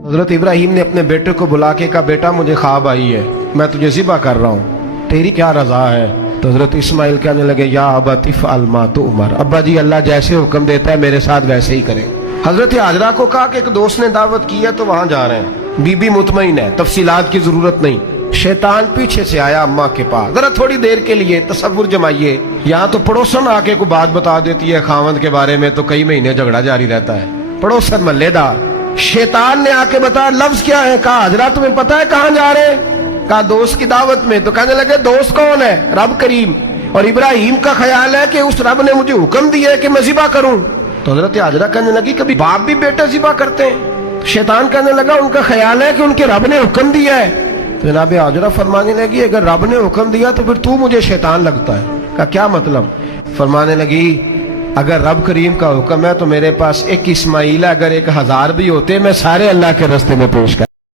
حضرت ابراہیم نے اپنے بیٹے کو بلا کے کہا بیٹا مجھے خواب آئی ہے، میں تجھے ذبح کر رہا ہوں، تیری کیا رضا ہے؟ تو حضرت اسماعیل کہنے لگے یا ابت افعل ما تؤمر، ابا جی اللہ جیسے حکم دیتا ہے میرے ساتھ ویسے ہی کریں۔ حضرت ہاجرہ کو کہا کہ ایک دوست نے دعوت کی ہے تو وہاں جا رہے ہیں، بی بی مطمئن ہے، تفصیلات کی ضرورت نہیں۔ شیطان پیچھے سے آیا اماں کے پاس، ذرا تھوڑی دیر کے لیے تصور جمائیے، یہاں تو پڑوسن آ کے کوئی بات بتا دیتی ہے خاوند کے بارے میں تو کئی مہینے جھگڑا جاری رہتا ہے، پڑوسن محلے دار۔ شیطان نے آ کے بتایا لفظ کیا ہے؟ کہا حضرہ تمہیں پتا ہے کہاں جا رہے ہیں؟ کہا دوست کی دعوت میں۔ تو کہنے لگے دوست کون ہے؟ رب کریم، اور ابراہیم کا خیال ہے کہ اس رب نے مجھے حکم دیا ہے کہ میں ذبح کروں۔ تو حضرت ہاجرہ کہنے لگی کبھی باپ بھی بیٹا ذبح کرتے ہیں؟ شیطان کہنے لگا ان کا خیال ہے کہ ان کے رب نے حکم دیا ہے۔ تو جناب ہاجرہ فرمانے لگی اگر رب نے حکم دیا تو پھر تو مجھے شیطان لگتا ہے۔ کہا کیا مطلب؟ فرمانے لگی اگر رب کریم کا حکم ہے تو میرے پاس ایک اسماعیل ہے، اگر 1000 بھی ہوتے میں سارے اللہ کے راستے میں پیش کر